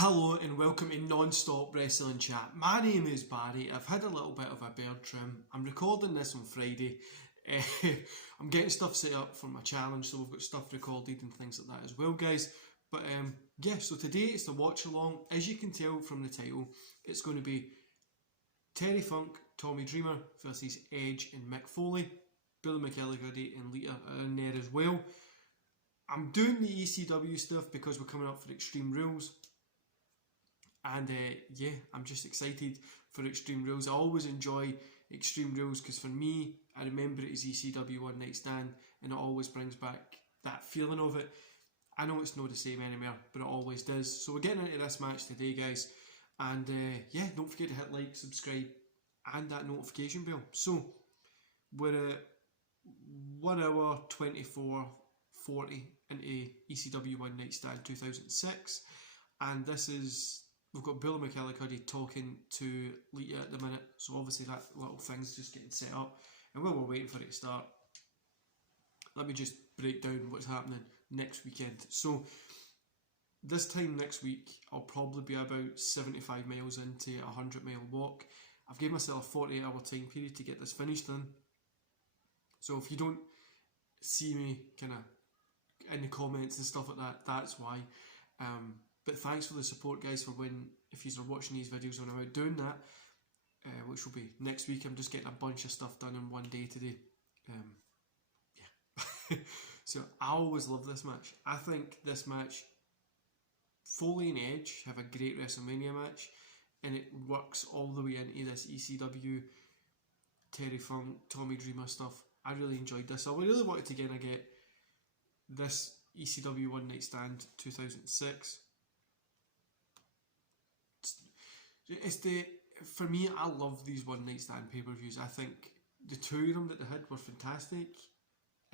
Hello and welcome to Non-Stop Wrestling Chat. My name is Barry. I've had a little bit of a beard trim. I'm recording this on Friday. I'm getting stuff set up for my challenge, so we've got stuff recorded and things like that as well, guys. But yeah, so today it's the watch along. As you can tell from the title, it's going to be Terry Funk, Tommy Dreamer versus Edge and Mick Foley. Beulah and Lita are in there as well. I'm doing the ECW stuff because we're coming up for Extreme Rules. And yeah, I'm just excited for Extreme Rules. I always enjoy Extreme Rules because for me, I remember it as ECW One Night Stand and it always brings back that feeling of it. I know it's not the same anymore, but it always does. So we're getting into this match today, guys. And yeah, don't forget to hit like, subscribe and that notification bell. So we're at 1 hour 24:40 into ECW One Night Stand 2006. And this is... We've got Beulah talking to Lita at the minute, so obviously that little thing's just getting set up. And while we're waiting for it to start, let me just break down what's happening next weekend. So, this time next week, I'll probably be about 75 miles into a 100-mile walk. I've given myself a 48-hour time period to get this finished done. So if you don't see me kind of in the comments and stuff like that, that's why. But thanks for the support, guys, for if you are watching these videos when I'm out doing that, which will be next week. I'm just getting a bunch of stuff done in one day today. Yeah. So I always love this match. I think this match, Foley and Edge have a great WrestleMania match, and it works all the way into this ECW, Terry Funk, Tommy Dreamer stuff. I really enjoyed this. I really wanted to get this ECW One Night Stand 2006. For me, I love these One Night Stand pay-per-views. I think the two of them that they had were fantastic,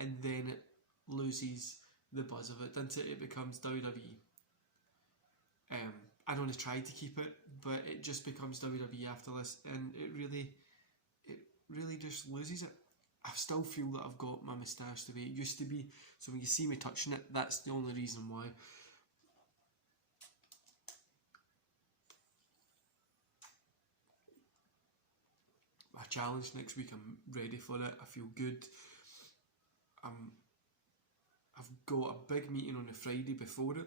and then it loses the buzz of it, doesn't it? It becomes WWE. I know they tried to keep it, but it just becomes WWE after this, and it really just loses it. I still feel that I've got my moustache the way it used to be, so when you see me touching it, that's the only reason why. My challenge next week, I'm ready for it. I feel good. I've got a big meeting on the Friday before it,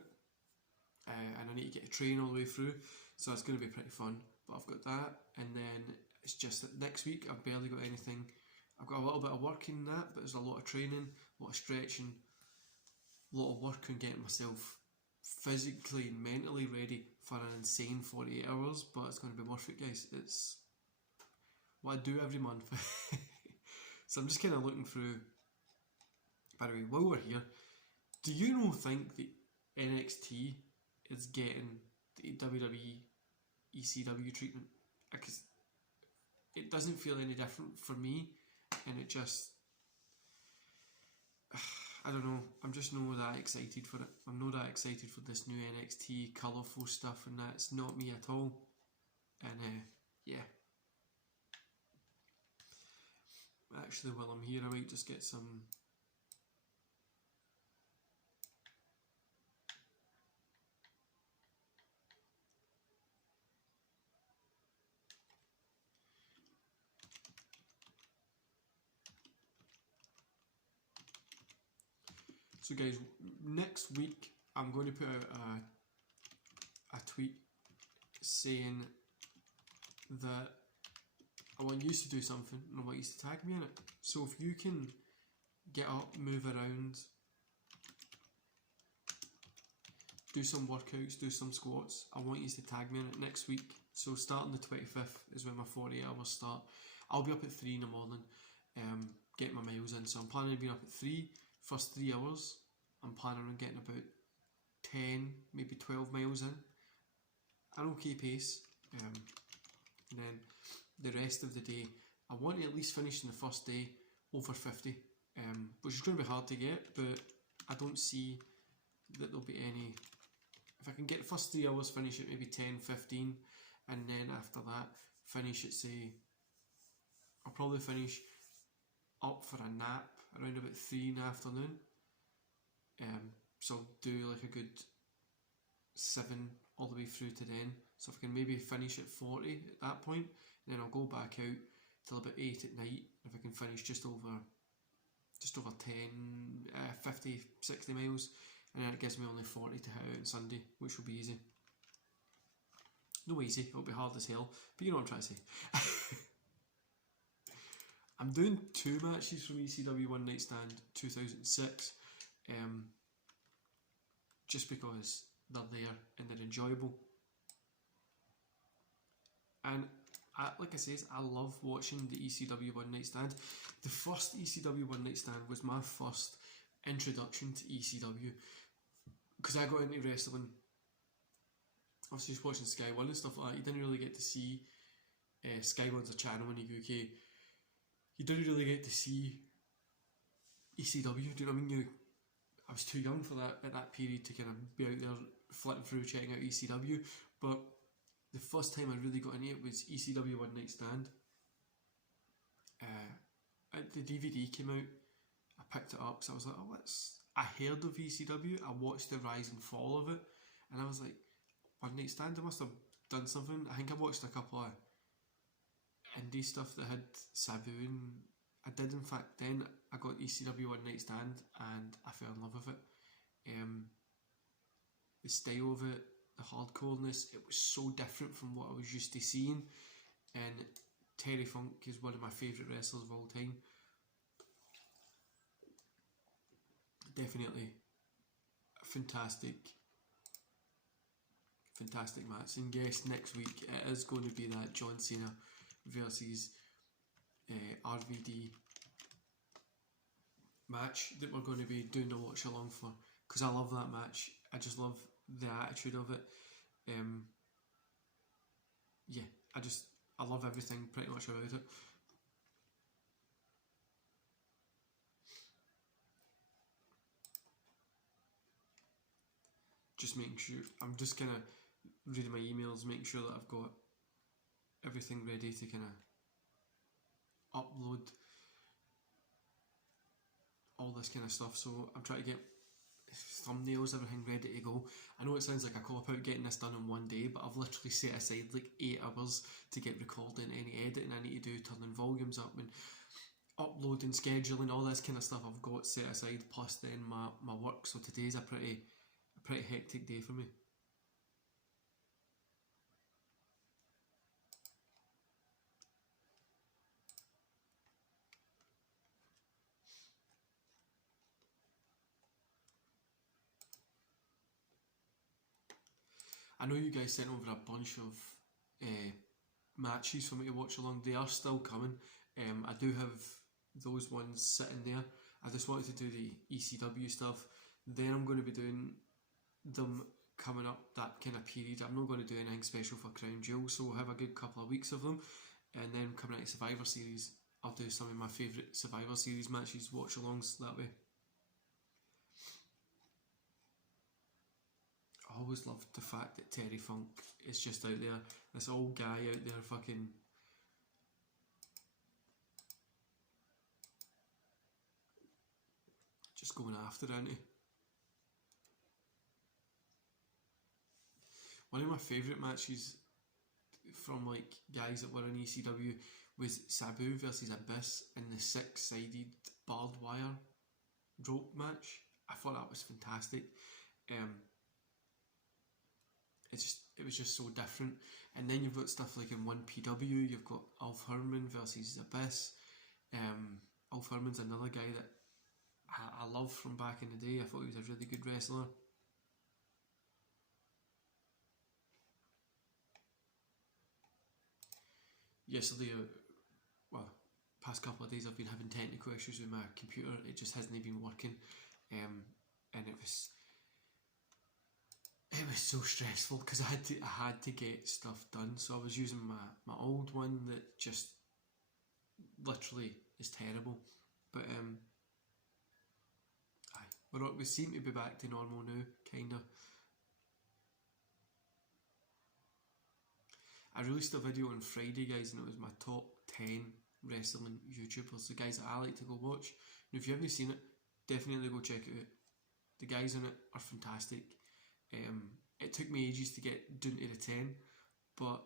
and I need to get a train all the way through, so it's going to be pretty fun. But I've got that, and then it's just that next week I've barely got anything. I've got a little bit of work in that, but there's a lot of training, a lot of stretching, a lot of work on getting myself physically and mentally ready for an insane 48 hours, but it's going to be worth it, guys. It's what I do every month. So I'm just kind of looking through. By the way, while we're here, do you think that NXT is getting the WWE ECW treatment? Because it doesn't feel any different for me, and it just, I don't know, I'm just not that excited for it. I'm not that excited for this new NXT colourful stuff, and that's not me at all. And yeah. Actually, while I'm here, I might just get some... So guys, next week I'm going to put out a tweet saying that I want you to do something and I want you to tag me in it. So if you can get up, move around, do some workouts, do some squats, I want you to tag me in it next week. So starting the 25th is when my 48 hours start. I'll be up at 3 in the morning, getting my miles in. So I'm planning on being up at 3. First 3 hours, I'm planning on getting about 10, maybe 12 miles in. An okay pace. And then the rest of the day, I want to at least finish in the first day over 50, which is going to be hard to get, but I don't see that there'll be any. If I can get the first 3 hours, finish at maybe 10, 15, and then after that, finish at, say, I'll probably finish up for a nap around about 3 in the afternoon. So I'll do like a good 7 all the way through to then. So if I can maybe finish at 40 at that point, and then I'll go back out till about 8 at night. If I can finish just over 10, 50, 60 miles, and then it gives me only 40 to hit out on Sunday, which will be easy. No easy, it'll be hard as hell, but you know what I'm trying to say. I'm doing 2 matches from ECW One Night Stand 2006, just because they're there and they're enjoyable. And like I says, I love watching the ECW One Night Stand. The first ECW One Night Stand was my first introduction to ECW, because I got into wrestling. I was just watching Sky One and stuff like that. You didn't really get to see Sky One's a channel in the UK. You didn't really get to see ECW. Do you know what I mean? I was too young for that at that period to kind of be out there flipping through checking out ECW. But the first time I really got into it was ECW One Night Stand. The DVD came out. I picked it up, so I was like, oh, I heard of ECW. I watched the rise and fall of it, and I was like, One Night Stand, I must have done something. I think I watched a couple of indie stuff that had Sabu, and I did in fact. Then I got ECW One Night Stand and I fell in love with it. The style of it, the hardcoreness, it was so different from what I was used to seeing. And Terry Funk is one of my favourite wrestlers of all time. Definitely a fantastic match. And yes, next week it is going to be that John Cena versus RVD match that we're going to be doing the watch along for, because I love that match. I just love the attitude of it. Yeah, I love everything pretty much about it. Just making sure, I'm just kind of reading my emails, making sure that I've got everything ready to kind of upload all this kind of stuff. So I'm trying to get thumbnails, everything ready to go. I know it sounds like a cop out getting this done in one day, but I've literally set aside like 8 hours to get recording, any editing I need to do, turning volumes up and uploading, scheduling, all this kind of stuff I've got set aside, plus then my work. So today's a pretty hectic day for me. I know you guys sent over a bunch of matches for me to watch along. They are still coming. I do have those ones sitting there. I just wanted to do the ECW stuff. Then I'm going to be doing them coming up that kind of period. I'm not going to do anything special for Crown Jewel, so we'll have a good couple of weeks of them. And then coming into Survivor Series, I'll do some of my favourite Survivor Series matches, watch alongs that way. I always loved the fact that Terry Funk is just out there, this old guy out there fucking just going after it, isn't he? One of my favourite matches from like guys that were in ECW was Sabu versus Abyss in the 6-sided barbed wire rope match. I thought that was fantastic. It was just so different. And then you've got stuff like in 1PW, you've got Ulf Herman versus Abyss. Ulf Herman's another guy that I love from back in the day. I thought he was a really good wrestler. Yesterday, past couple of days I've been having technical issues with my computer. It just hasn't been working, and it was so stressful because I had to get stuff done. So I was using my old one that just literally is terrible. But we seem to be back to normal now, kinda. I released a video on Friday, guys, and it was my top 10 wrestling YouTubers, the guys that I like to go watch. And if you haven't seen it, definitely go check it out. The guys in it are fantastic. it took me ages to get down to the 10, but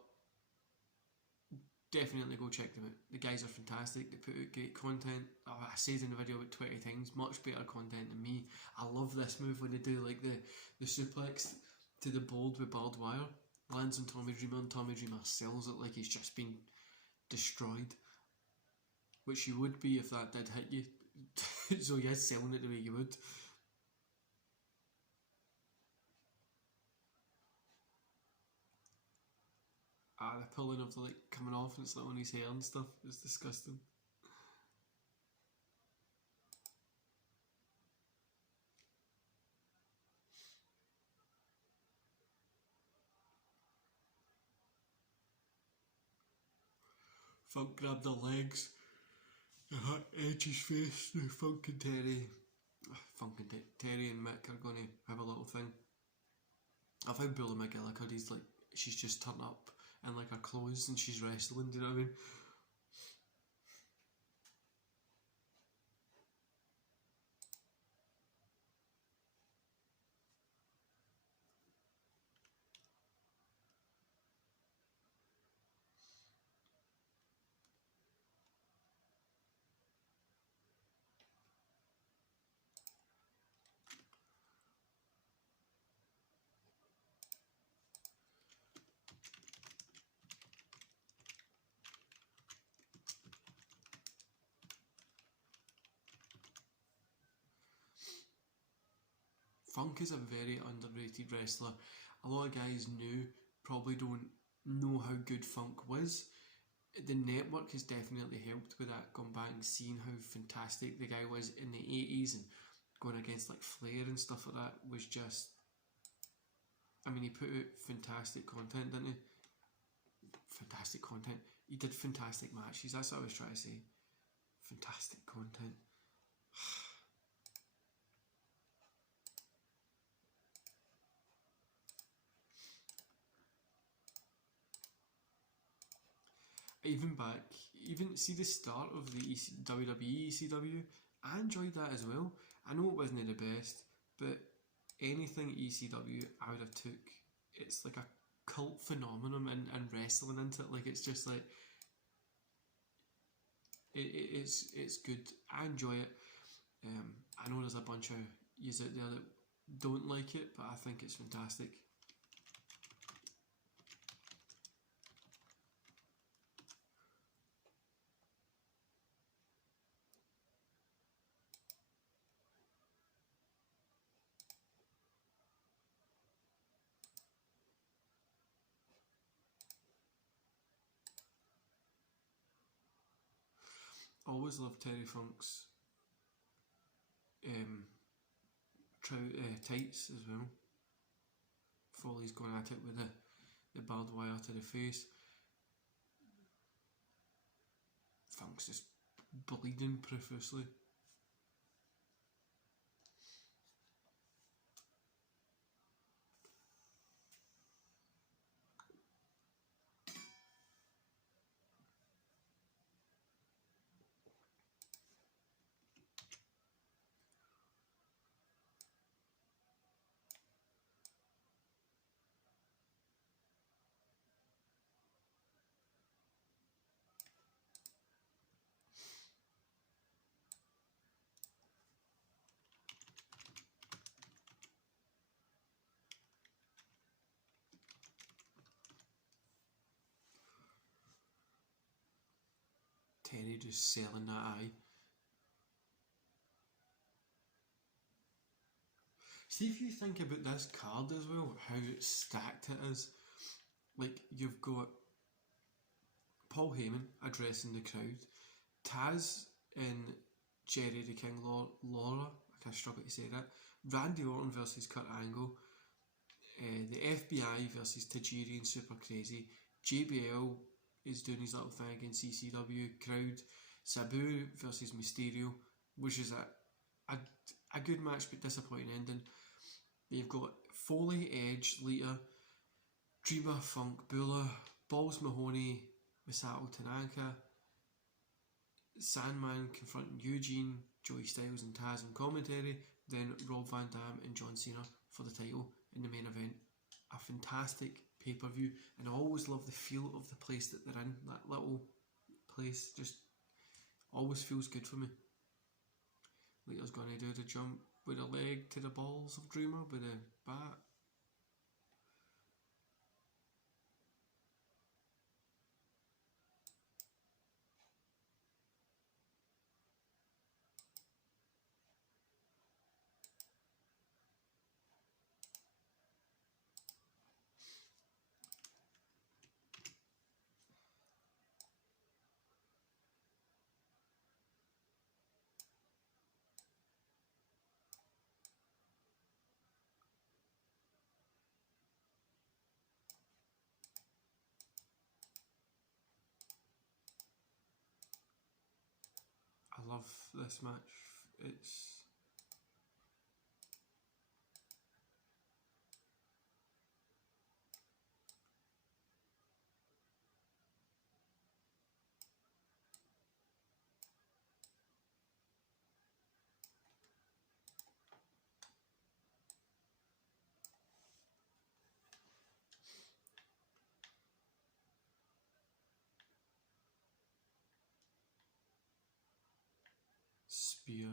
definitely go check them out. The guys are fantastic. They put out great content. Oh, I said in the video about 20 times, much better content than me. I love this move when they do like the suplex to the board with barbed wire. Lands on Tommy Dreamer, and Tommy Dreamer sells it like he's just been destroyed. Which you would be if that did hit you. So he is selling it the way you would. The pulling of the like coming off and it's like on his hair and stuff. It's disgusting. Funk grabbed the legs. Hit Edge's face. Funk and Terry. Terry and Mick are going to have a little thing. I found Beulah McGillicuddy's like, she's just turned up in like her clothes and she's wrestling, do you know what I mean? Funk is a very underrated wrestler. A lot of guys probably don't know how good Funk was. The network has definitely helped with that, going back and seeing how fantastic the guy was in the 80s and going against like Flair and stuff like that was just, I mean, he put out fantastic content, didn't he? Fantastic content. He did fantastic matches, that's what I was trying to say. Fantastic content. Even see the start of the WWE ECW, I enjoyed that as well. I know it wasn't the best, but anything ECW I would have took. It's like a cult phenomenon and wrestling into it. Like it's just like it's good. I enjoy it. I know there's a bunch of yous out there that don't like it, but I think it's fantastic. Always loved Terry Funk's tights as well. Foley's going at it with the barbed wire to the face. Funk's just bleeding profusely. Terry just selling that eye. See if you think about this card as well, how stacked it is. Like you've got Paul Heyman addressing the crowd, Taz and Jerry the King Laura, I kind of struggle to say that, Randy Orton versus Kurt Angle, the FBI versus Tajiri and Super Crazy, JBL is doing his little thing against ECW crowd, Sabu versus Mysterio, which is a good match but disappointing ending. You've got Foley, Edge, Lita, Dreamer, Funk, Beulah, Balls Mahoney, Masato Tanaka, Sandman confronting Eugene, Joey Styles and Taz in commentary, then Rob Van Dam and John Cena for the title in the main event. a fantastic pay-per-view, and I always love the feel of the place that they're in. That little place just always feels good for me. Lita's going to do the jump with a leg to the balls of Dreamer with a bat. I love this match. It's spear.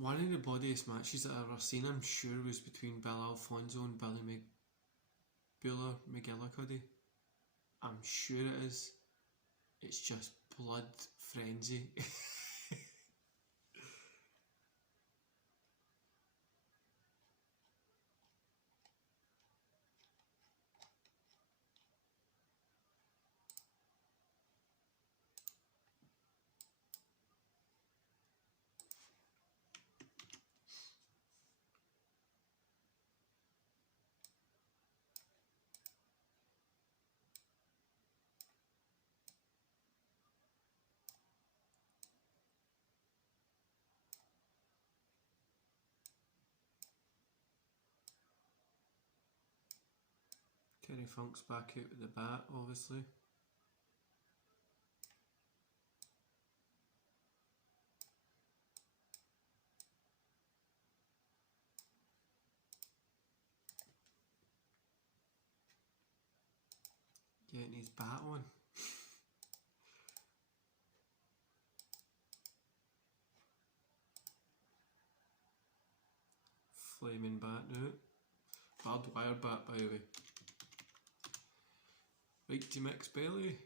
One of the bloodiest matches that I've ever seen, I'm sure, was between Bill Alfonso and Beulah McGillicuddy. I'm sure it is. It's just blood frenzy. Terry Funk's back out with the bat, obviously. Getting his bat on. Flaming bat now. Barbed wire bat, by the way. Right to Mick's belly.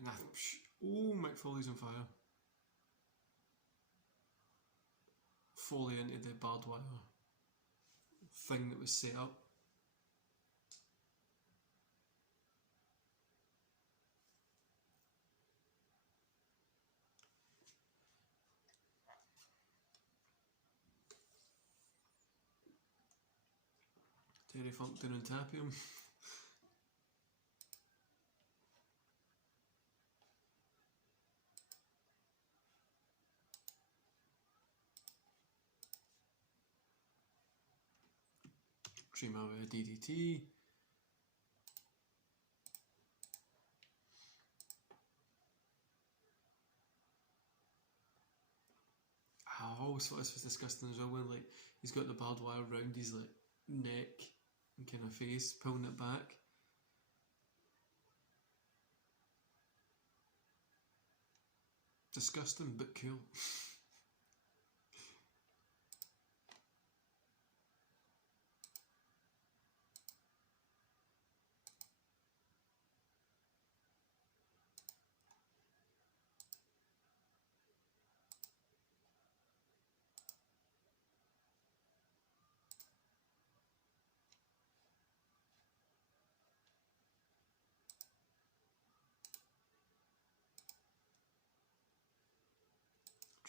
And oh, Mick Foley's on fire. Foley into the barbed wire thing that was set up. Terry Funk down on top of him. Dreamer with a DDT. I always thought this was disgusting as well, when like he's got the barbed wire around his like neck and kind of face, pulling it back. Disgusting but cool.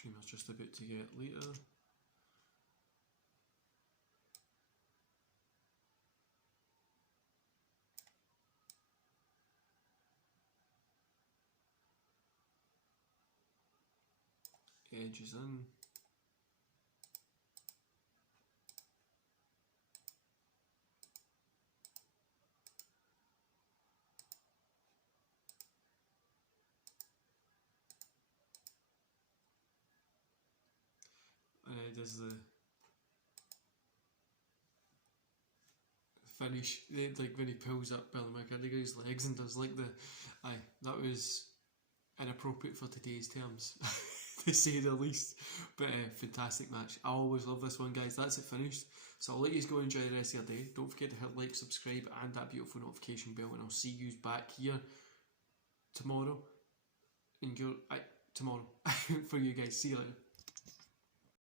Dreamer's just about to get Lita. Edge is in. And he does the finish, like when he pulls up Billy McGinnigal's legs and does like the, aye, that was inappropriate for today's terms, to say the least. But fantastic match. I always love this one, guys. That's it finished. So I'll let you go and enjoy the rest of your day. Don't forget to hit like, subscribe, and that beautiful notification bell, and I'll see you back here tomorrow. Tomorrow for you guys. See you later.